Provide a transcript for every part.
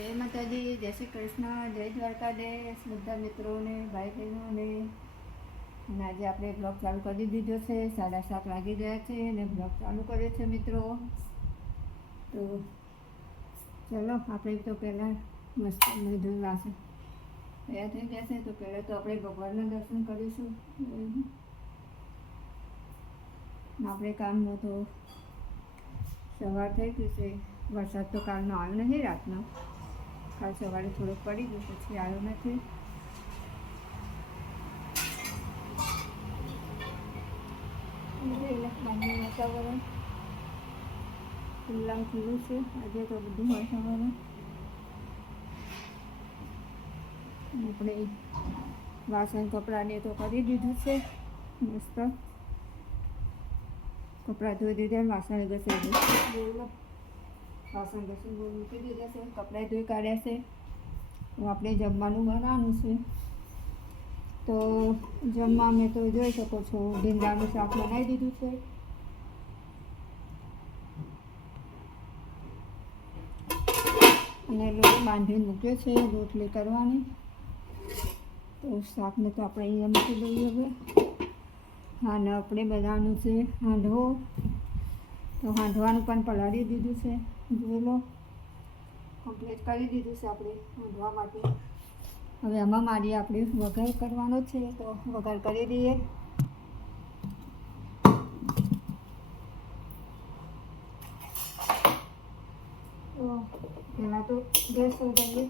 જય માતાજી, જય શ્રી કૃષ્ણ, જય દ્વારકાધીશ, બધા મિત્રોને, ભાઈ બહેનોને. અને આજે આપણે બ્લોગ ચાલુ કરી દીધો છે, સાડા સાત વાગી ગયા છે અને બ્લોગ ચાલુ કર્યો છે મિત્રો. તો ચલો, આપણે તો પહેલાં મસ્ત મેધું વાસે તૈયાર થઈ જશે તો પહેલાં તો આપણે ભગવાનના દર્શન કરીશું. આપણે કામનો તો સવાર થઈ ગયું છે, વરસાદ તો કાલનો આવ્યો નથી રાતનો. કાલ સવારે થોડોક પડી ગયો પછી આવ્યો નથી. બહારનું વાતાવરણ. ખુલ્લામ ખુલ્લું છે. આજે તો બધું વાતાવરણ. આપણે વાસણ કપડાને તો કરી દીધું છે. મસ્ત. કપડાં ધોઈ દીધા વાસણ ઘસી દીધું વાસણ ઘસી બહુ મૂકી દીધા છે, કપડાં ધોઈ કાઢ્યા છે. આપણે જમવાનું બનાવવાનું છે. તો જમવા મેં તો જોઈ શકો છો, ભીંડાનું શાક બનાવી દીધું છે. અને લોટ બાંધીને મૂક્યો છે, રોટલી કરવાની. તો શાકને તો આપણે અહીંયા મૂકી દઈએ હવે. હા આપણે બનાવવાનું છે, હાંડવો. તો હાંડવાનું પણ પલાળી દીધું છે. જોઈ લો. કમ્પ્લીટ કરી દીધું છે આપણે ઊંધવા માટે. હવે આમાં મારી આપણે વઘાર કરવાનો છે, તો વઘાર કરી દઈએ. તો પહેલાં તો ગેસ લગાવીએ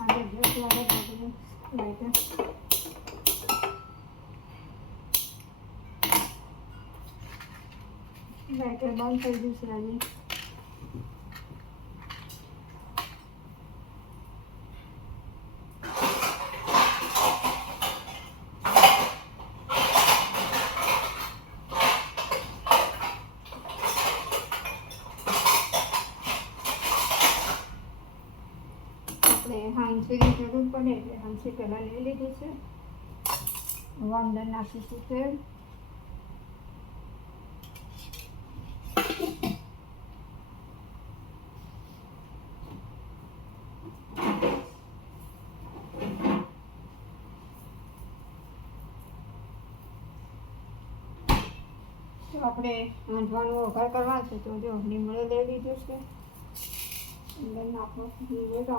આજે ગેસ લાગે લાઈટર. લાઈટર બંધ થઈ ગયું છે આપણે હાંસીની જરૂર પડે એટલે હાંસી પહેલાં લઈ લીધી છે હવે અંદર નાખીશું તેલ તો આપણે રાંધવાનો વઘાર કરવાનો છે તો જો લીમડો લઈ લીધો છે. અંદર નાખો લીમડો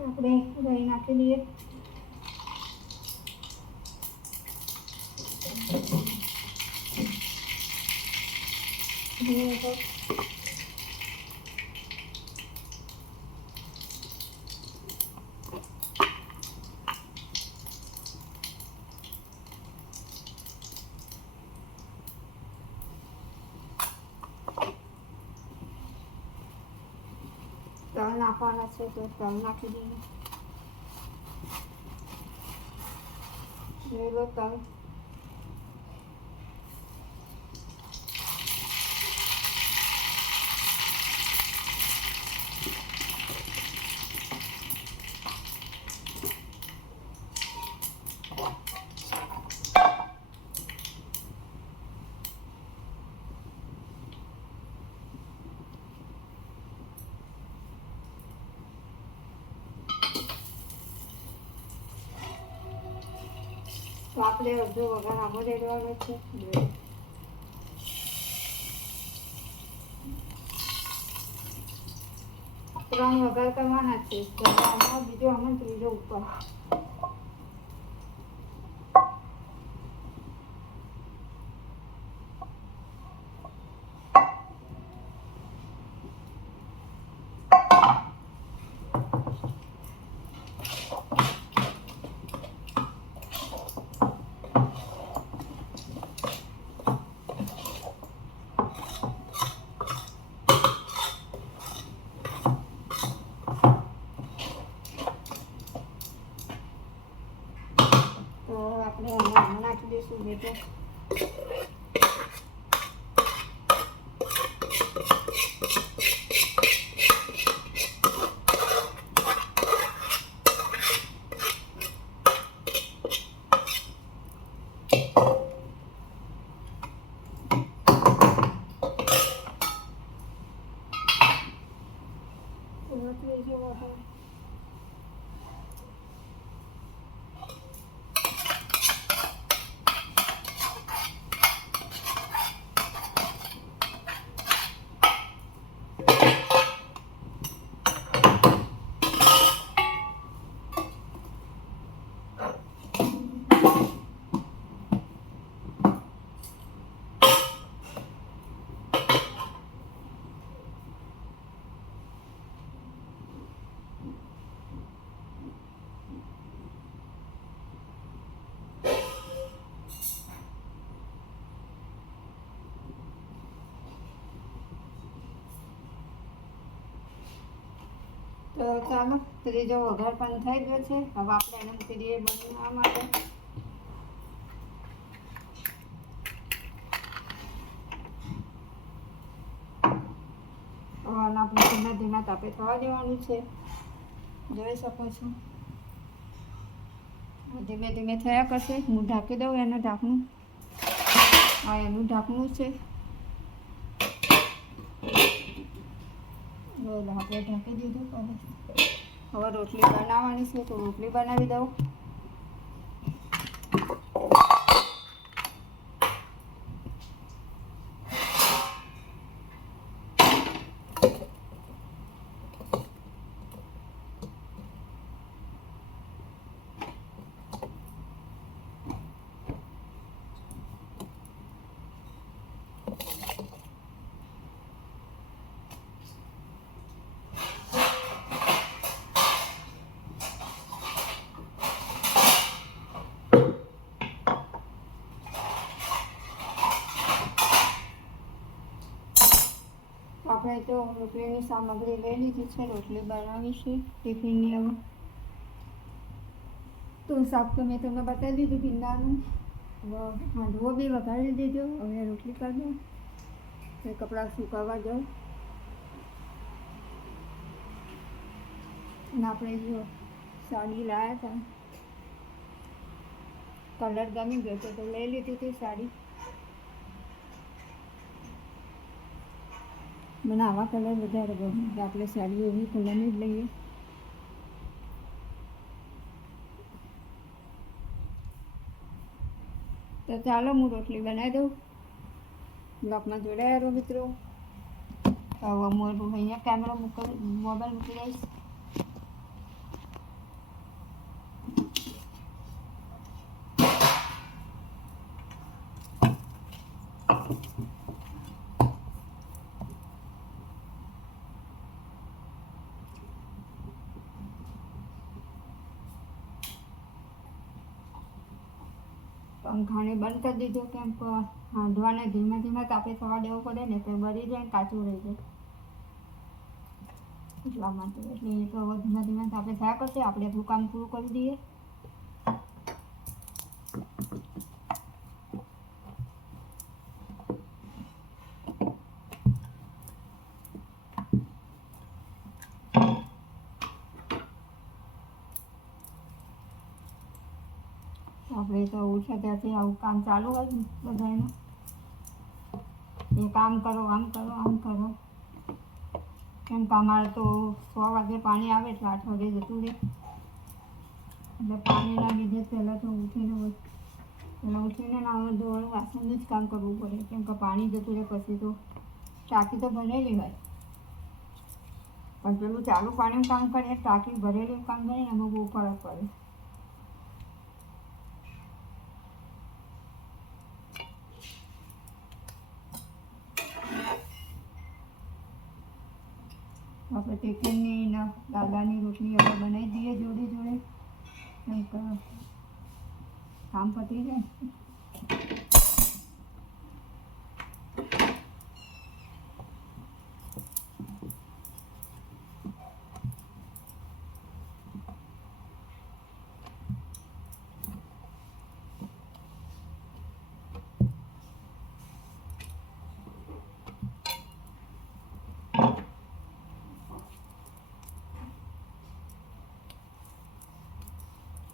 તો આમાં નાખી દો લીમડો આપણે દહીં નાખી દઈએ દહીં ઉપર તલ નાખવાના છે તો તલ નાખી દઈએ લીલો તલ તો આપણે અડધો વઘાર આમાં રેડવાનો છે. ત્રણ વગર કરવાના છે. બીજો, આમાં ત્રીજો ઉપર તો ત્રીજો વઘાર પણ થઈ ગયો છે. હવે આપણે એને મૂકી દઈએ બનાવવા માટે. આપણે ધીમા ધીમા તાપે થવા દેવાનું છે. જોઈ શકો છો. ધીમે ધીમે થયા કરશે. હું ઢાંકી દઉં એનું ઢાંકણું. આ એનું ઢાંકણું છે. બોલો આપણે ઢાંકી દીધું હવે હવે રોટલી બનાવવાની છે તો રોટલી બનાવી દઉં. આપણે તો રોટલીની સામગ્રી લઈ લીધી છે, રોટલી બનાવી છે ટિફિનની હવે તો શાક તો મેં તમને બતાવી દીધું ભીંડાનું. હાંડવો બી વઘારી દીધો, હવે રોટલી કરી દો એ કપડાં સુકાવા જાઉં. અને આપણે જો સાડી લાવ્યા હતા. કલર ગમી ગયો તો લઈ લીધી હતી સાડી. મને આવા કલર વધારે ગમે. કે આપણે સાડી એવી કલરની જ લઈએ. તો ચાલો હું રોટલી બનાવી દઉં. બ્લોકમાં જોડાયા રહો મિત્રો. હું અહીંયા કેમેરા મૂકી મોબાઈલ મૂકી દઈશ. પંખાને બંધ કરી દીધો કેમ કે હાંડવાને ધીમે ધીમે તાપે થવા દેવો પડે ને તો બળી જાય ને કાચું રહી જાય. એટલા માટે એટલે એ તો ધીમે ધીમે તાપે થયા કરશે, આપણે આપણું કામ પૂરું કરી દઈએ. આપણે તો ઓછા ત્યાંથી આવું કામ ચાલુ હોય ને એ કામ કરો, આમ કરો આમ કરો. કેમ કે અમારે તો સો વાગે પાણી આવે એટલે આઠ વાગે જતું રહે. એટલે પાણીના લીધે પહેલાં તો ઉઠીને પહેલાં ઉઠીને નાવા ધોવાનું વાસણનું જ કામ કરવું પડે. કેમ કે પાણી જતું રહે પછી તો ટાંકી તો ભરેલી હોય. પણ પેલું ચાલુ પાણીનું કામ કરીએ, ટાંકી ભરેલું કામ કરીએ ને એમાં બહુ ફરક પડે આપણે ટિફિનની ને દાદાની રોટલી હવે બનાવી દઈએ જોડે જોડે. કામ પતી જાય.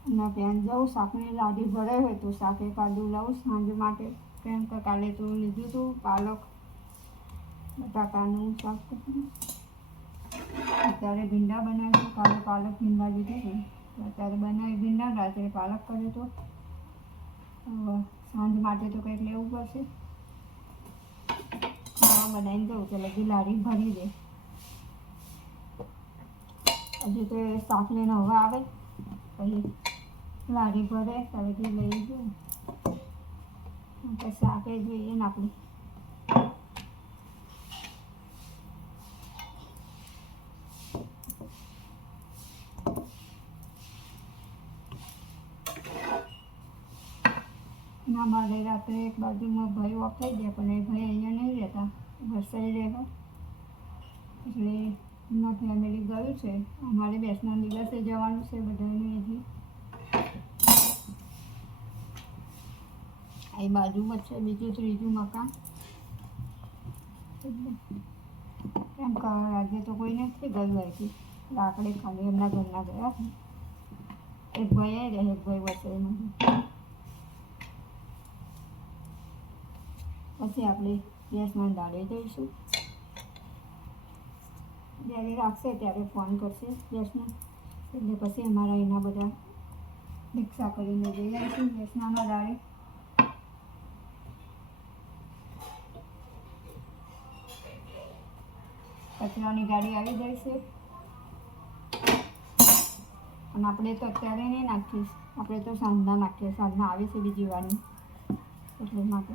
ના બેન જાઉં, શાકની લાડી ભરાઈ હોય તો એ કાઢું લાવું સાંજ માટે. કેમ કે કાલે તો લીધું હતું પાલક, બટાકાનું શાક અત્યારે ભીંડા બનાવ્યું કાલે પાલક ભીંડા લીધું હતું અત્યારે બનાવી ભીંડા, રાત્રે પાલક કર્યો તો સાંજ માટે તો કંઈક લેવું પડશે. ખાવા બનાવીને જવું તો લગી લારી ભરી દે. હજુ તો શાક લઈને હવા આવે. પછી લારી ભરે ત્યારેથી લઈ જઈએ પછી આપે જોઈએ ને આપણે. ના, મારે રાત્રે એક બાજુમાં ભાઈ ઓફ થઈ ગયા પણ એ ભાઈ અહીંયા નહીં રહેતા. વરસાઈ રહેવા. એટલે એમના ફેમિલી ગયું છે. અમારે બેસના દિવસે જવાનું છે બધાને હજી એ બાજુમાં છે, બીજું ત્રીજું મકાન. એમ કરવા રાજ્ય તો કોઈ નથી ગયું હતી લાકડે ખાલી એમના ઘરના ગયા છે. એક ભાઈ રહે એક ભાઈ વચ્ચેમાં પછી આપણે ગેસમાં દાડે જઈશું જ્યારે રાખશે ત્યારે ફોન કરશે ગેસમાં. એટલે પછી અમારા એના બધા ભિક્ષા કરીને જઈ આવીશું ગેસના દાડે કચરાની ગાડી આવી જાય છે. અને આપણે તો અત્યારે નહીં નાખીશ. આપણે તો સાંજના નાખીએ. સાંજના આવે છે બીજી વારની. એટલે માટે.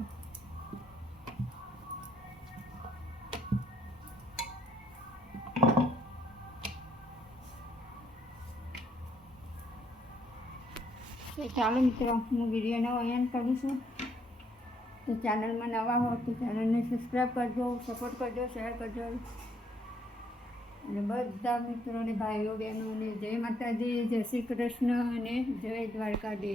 ચાલો મિત્રો, હું વિડીયોનો અયન કરીશું તો ચેનલમાં નવા હો તો ચેનલને સબસ્ક્રાઈબ કરજો સપોર્ટ કરજો શેર કરજો. અને બધા મિત્રોને ભાઈઓ બહેનોને જય માતાજી જય શ્રી કૃષ્ણ અને જય દ્વારકાધીશ.